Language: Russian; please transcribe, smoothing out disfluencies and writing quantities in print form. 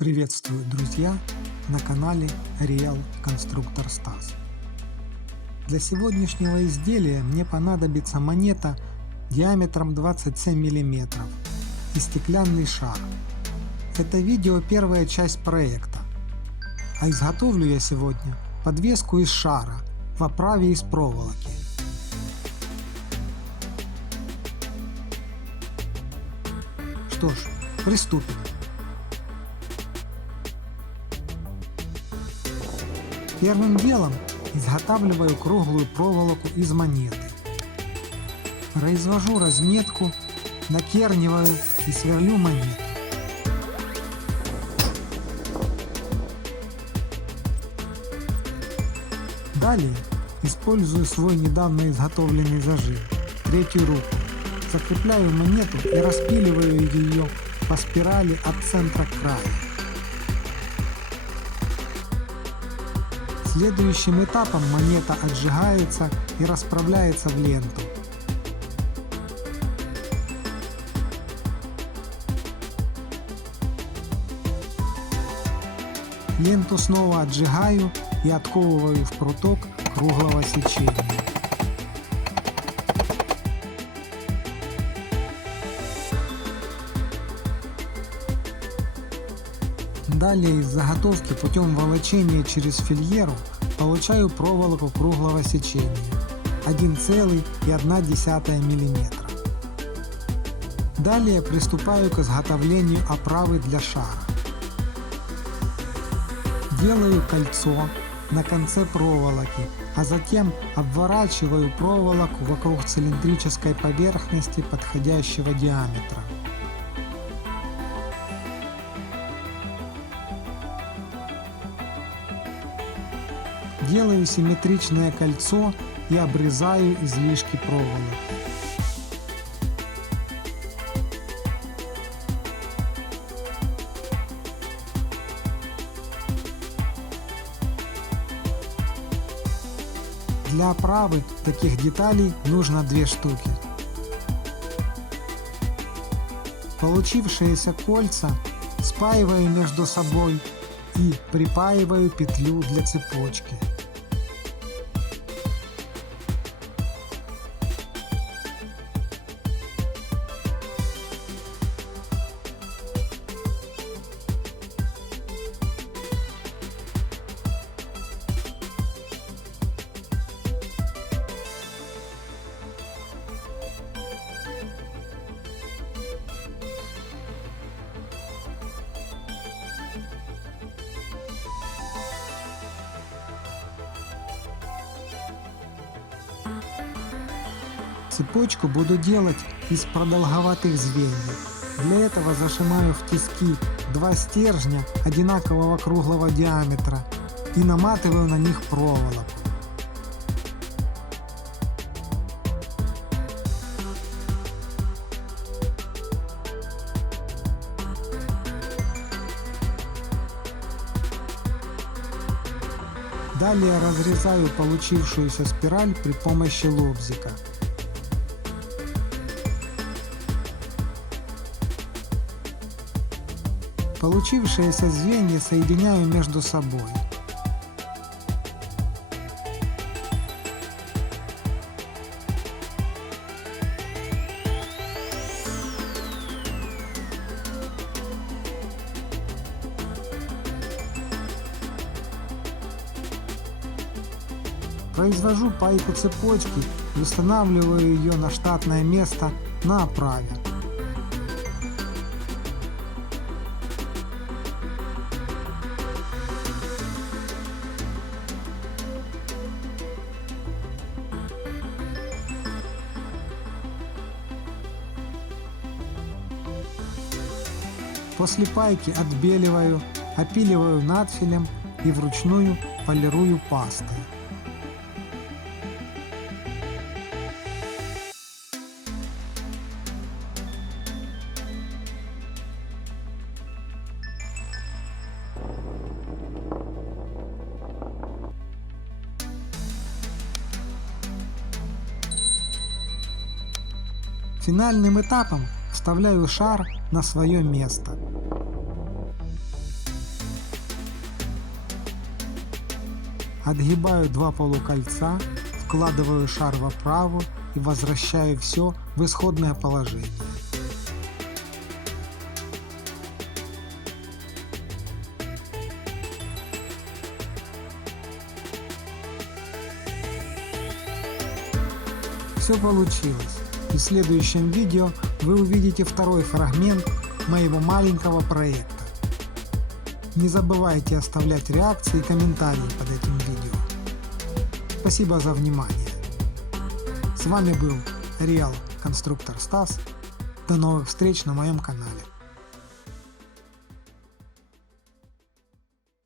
Приветствую, друзья, на канале Real Constructor Стас. Для сегодняшнего изделия мне понадобится монета диаметром 27 мм и стеклянный шар. Это видео первая часть проекта, а изготовлю я сегодня подвеску из шара в оправе из проволоки. Что ж, приступим. Первым делом изготавливаю круглую проволоку из монеты. Произвожу разметку, накерниваю и сверлю монету. Далее использую свой недавно изготовленный зажим, третью руку. Закрепляю монету и распиливаю ее по спирали от центра к краю. Следующим этапом монета отжигается и расправляется в ленту. Ленту снова отжигаю и отковываю в пруток круглого сечения. Далее из заготовки путем волочения через фильеру получаю проволоку круглого сечения 1,1 мм. Далее приступаю к изготовлению оправы для шара. Делаю кольцо на конце проволоки, а затем обворачиваю проволоку вокруг цилиндрической поверхности подходящего диаметра. Делаю симметричное кольцо и обрезаю излишки проволоки. Для оправы таких деталей нужно 2 штуки. Получившиеся кольца спаиваю между собой и припаиваю петлю для цепочки. Цепочку буду делать из продолговатых звеньев. Для этого зашимаю в тиски 2 стержня одинакового круглого диаметра и наматываю на них проволоку. Далее разрезаю получившуюся спираль при помощи лобзика. Получившиеся звенья соединяю между собой. Произвожу пайку цепочки и устанавливаю ее на штатное место на оправе. После пайки отбеливаю, опиливаю надфилем и вручную полирую пастой. Финальным этапом вставляю шар на свое место. Отгибаю 2 полукольца, вкладываю шар в оправу и возвращаю все в исходное положение. Все получилось, и в следующем видео вы увидите второй фрагмент моего маленького проекта. Не забывайте оставлять реакции и комментарии под этим видео. Спасибо за внимание. С вами был Real Конструктор Стас. До новых встреч на моем канале.